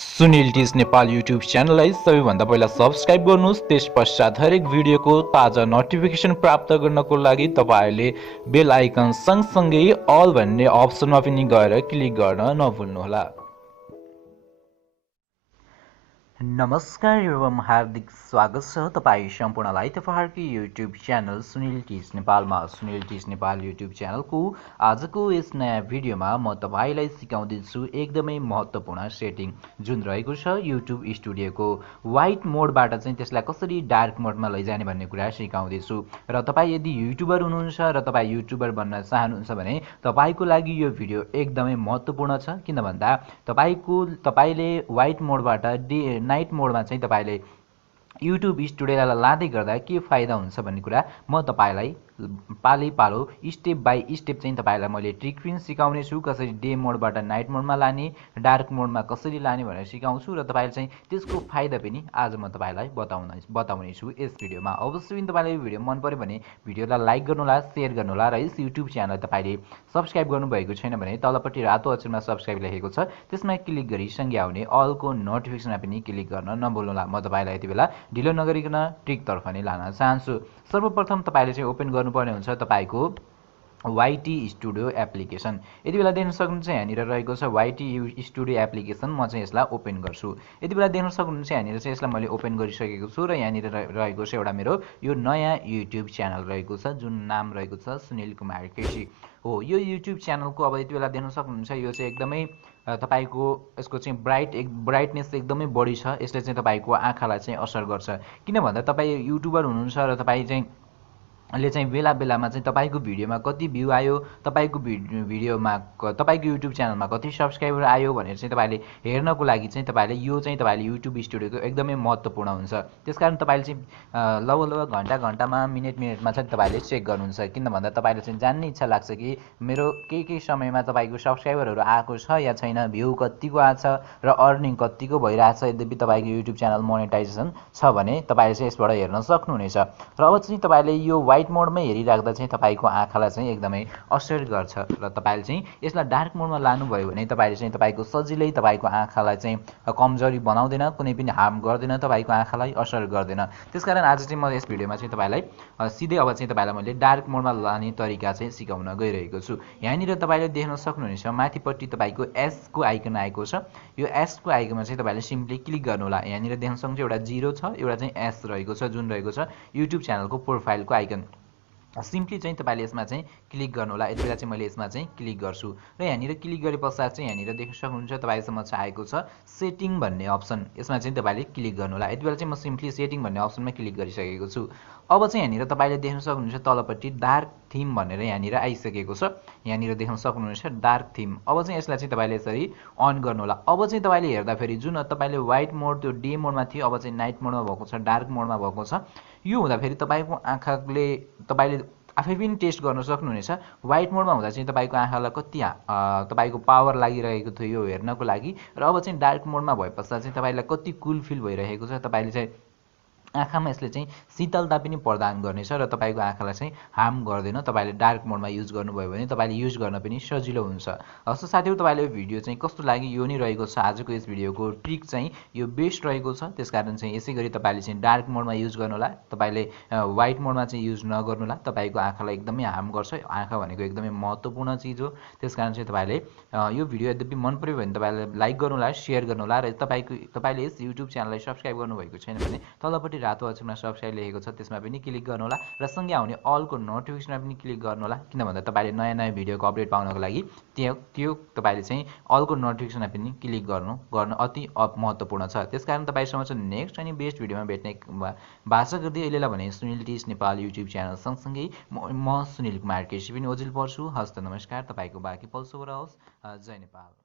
Sunil teach Nepal YouTube च्यानललाई सबैभन्दा पहिला सब्स्क्राइब गर्नुहोस्। त्यसपश्चात हरेक भिडियोको ताजा नोटिफिकेसन प्राप्त गर्नको लागि तपाईहरूले बेल आइकन सँगसँगै अल भन्ने अप्सनमा पनि गएर क्लिक गर्न नभुल्नुहोला। नमस्कार एवं हार्दिक स्वागत छ तपाईँ सम्पूर्णलाई तपाईहरुको युट्युब च्यानल सुनिल टीच नेपालमा। सुनिल टीच नेपाल युट्युब च्यानलको आजको यस नयाँ भिडियोमा म तपाईलाई सिकाउँदैछु एकदमै महत्त्वपूर्ण सेटिङ जुन रहेको छ युट्युब स्टुडियोको व्हाइट मोडबाट चाहिँ त्यसलाई कसरी डार्क मोडमा लैजाने भन्ने कुरा सिकाउँदैछु। र तपाईँ यदि युट्युबर हुनुहुन्छ र तपाईँ युट्युबर बन्न चाहनुहुन्छ भने तपाईको लागि यो भिडियो एकदमै महत्त्वपूर्ण छ। किन भन्दा तपाईले व्हाइट मोडबाट नाइट मोडमा चाहिँ तपाईले युट्युब स्टुडियोलाई लाँदै गर्दा के फाइदा हुन्छ भन्ने कुरा म तपाईलाई पालै पालो स्टेप बाइ स्टेप चाहिँ तपाईलाई मैले ट्रिक पनि सिकाउने छु। कसरी डे मोडबाट नाइट मोडमा लाने, डार्क मोडमा कसरी लाने भनेर सिकाउँछु र तपाईले चाहिँ त्यसको फाइदा पनि आज म तपाईलाई बताउने छु यस भिडियोमा। अवश्य पनि तपाईलाई यो भिडियो मन पर्यो भने भिडियोलाई लाइक गर्नुहोला, शेयर गर्नुहोला र यस युट्युब च्यानललाई तपाईले सब्स्क्राइब गर्नुभएको छैन भने तलपट्टि रातो अक्षरमा सब्स्क्राइब लेखेको छ त्यसमा क्लिक गरी सँगै आउने अलको नोटिफिकेसनमा पनि क्लिक गर्न नभुल्नुहोला। म तपाईलाई यति बेला ढिलो नगरिकन ट्रिकतर्फ नै लान चाहन्छु। सर्वप्रथम तपाईले चाहिँ ओपन गर्नुपर्ने हुन्छ तपाईको वाइटी स्टुडियो एप्लिकेसन। यति बेला देख्न सक्नुहुन्छ यहाँनिर रहेको छ वाइटी स्टुडियो एप्लिकेसन। म चाहिँ यसलाई ओपन गर्छु। यति बेला देख्न सक्नुहुन्छ यहाँनिर चाहिँ यसलाई मैले ओपन गरिसकेको छु र यहाँनिर रहेको छ एउटा मेरो यो नयाँ युट्युब च्यानल रहेको छ जुन नाम रहेको छ सुनिल कुमार केसी हो। यो युट्युब च्यानलको अब यति बेला देख्न सक्नुहुन्छ यो चाहिँ एकदमै तपाईको यसको चाहिँ ब्राइटनेस एकदमै बढी छ। यसले चाहिँ तपाईको आँखालाई चाहिँ असर गर्छ। किन भन्दा तपाईँ युट्युबर हुनुहुन्छ र तपाईँ चाहिँ बेला बेलामा चाहिँ तपाईको भिडियोमा कति भ्यू आयो, तपाईको भिडियोमा तपाईको युट्युब च्यानलमा कति सब्स्क्राइबर आयो भनेर चाहिँ तपाईले हेर्नको लागि चाहिँ तपाईले युट्युब स्टुडियोको एकदमै महत्त्वपूर्ण हुन्छ। त्यसकारण तपाईले चाहिँ लगभग घन्टामा मिनेटमा चाहिँ तपाईले चेक गर्नुहुन्छ। किन भन्दा तपाईले चाहिँ जान्ने इच्छा लाग्छ कि मेरो के समयमा तपाईको सब्स्क्राइबरहरू आएको छ या छैन, भ्यू कतिको आछ र अर्निङ कतिको भइरहेछ। यद्यपि तपाईको युट्युब च्यानल मोनेटाइजेसन छ भने तपाईले चाहिँ यसबाट हेर्न सक्नुहुनेछ। र अब चाहिँ तपाईले यो व्हाइट मोडमै हेरिराख्दा चाहिँ तपाईको आँखालाई चाहिँ एकदमै असर गर्छ र तपाईले चाहिँ यसलाई डार्क मोडमा लानुभयो भने तपाईले चाहिँ तपाईको सजिलै तपाईको आँखालाई चाहिँ कमजोरी बनाउँदैन, कुनै पनि हार्म गर्दैन, तपाईको आँखालाई असर गर्दैन। त्यसकारण आज चाहिँ म यस भिडियोमा चाहिँ तपाईलाई सिधै अब चाहिँ तपाईलाई मैले डार्क मोडमा लाने तरिका चाहिँ सिकाउन गइरहेको छु। यहाँनिर तपाईले देख्न सक्नुहुनेछ माथिपट्टि तपाईको एस को आइकन आएको छ। यो एस को आइकनमा चाहिँ तपाईले सिम्पली क्लिक गर्नुहोला। यहाँनिर देख्न सक्नुहुन्छ एउटा 0 छ, एउटा चाहिँ एस रहेको छ जुन रहेको छ युट्युब च्यानलको प्रोफाइलको आइकन। सिम्पली चाहिँ तपाईले यसमा चाहिँ क्लिक गर्नुहोला। यति बेला चाहिँ मैले यसमा चाहिँ क्लिक गर्छु र यहाँनिर क्लिक गरे पश्चात चाहिँ यहाँनिर देख्न सक्नुहुन्छ तपाईसँग चाहिँ आएको छ सेटिङ भन्ने अप्सन। यसमा चाहिँ तपाईले क्लिक गर्नुहोला। यति बेला चाहिँ म सिम्पली सेटिङ भन्ने अप्सनमा क्लिक गरिसकेको छु। अब चाहिँ यहाँनिर तपाईले देख्न सक्नुहुन्छ तलपट्टि डार्क थिम भनेर यहाँनिर आइसकेको छ। यहाँनिर देख्न सक्नुहुन्छ डार्क थिम। अब चाहिँ यसलाई चाहिँ तपाईले यसरी अन गर्नुहोला। अब चाहिँ तपाईले हेर्दाखेरि जुन तपाईले व्हाइट मोड त्यो डे मोडमा थियो अब चाहिँ नाइट मोडमा भएको छ, डार्क मोडमा भएको छ। यो हुँदाखेरि तपाईको आँखाले तपाईले आफै पनि टेस्ट गर्न सक्नुहुनेछ। व्हाइट मोडमा हुँदा चाहिँ तपाईको आँखालाई कति तपाईको पावर लागिरहेको थियो यो हेर्नको लागि र अब चाहिँ डार्क मोडमा भएपश्चात चाहिँ तपाईलाई कति कुल फिल भइरहेको छ। तपाईले चाहिँ आँखामा यसले चाहिँ शीतलता पनि प्रदान गर्नेछ र तपाईको आँखालाई चाहिँ हार्म गर्दैन। तपाईले डार्क मोडमा युज गर्नुभयो भने तपाईले युज गर्न पनि सजिलो हुन्छ। हस् साथीहरु, तपाईले यो भिडियो चाहिँ कस्तो लाग्यो यो नै रहेको छ आजको यस भिडियोको ट्रिक चाहिँ यो बेस्ट रहेको छ। त्यसकारण चाहिँ यसैगरी तपाईले चाहिँ डार्क मोडमा युज गर्नुहोला। तपाईले व्हाइट मोडमा चाहिँ युज नगर्नुहोला। तपाईको आँखालाई एकदमै हार्म गर्छ। आँखा भनेको एकदमै महत्त्वपूर्ण चिज हो। त्यसकारण चाहिँ तपाईले यो भिडियो यद्यपि मन पर्यो भने तपाईले लाइक गर्नुहोला, शेयर गर्नुहोला र तपाईले यस युट्युब च्यानललाई सब्स्क्राइब गर्नुभएको छैन भने तलपट्टि रातो अक्षरमा सब्स्क्राइब लेखेको छ त्यसमा पनि क्लिक गर्नुहोला र सँगै आउने अलको नोटिफिकेसनमा पनि क्लिक गर्नुहोला। किन भन्दा तपाईले नयाँ भिडियोको अपडेट पाउनको लागि त्यो तपाईले चाहिँ अलको नोटिफिकेसनमा पनि क्लिक गर्न अति महत्त्वपूर्ण छ। त्यसकारण तपाई समक्ष नेक्स्ट अनि बेस्ट भिडियोमा भेट्ने भाषा गर्दै अहिलेलाई भने Sunil teach Nepal YouTube channel सँगसँगै म सुनिल कुमार केसी पनि ओजिल पर्छु। हस्त नमस्कार। तपाईको बाँकी पल शुभ रहोस्। जय नेपाल।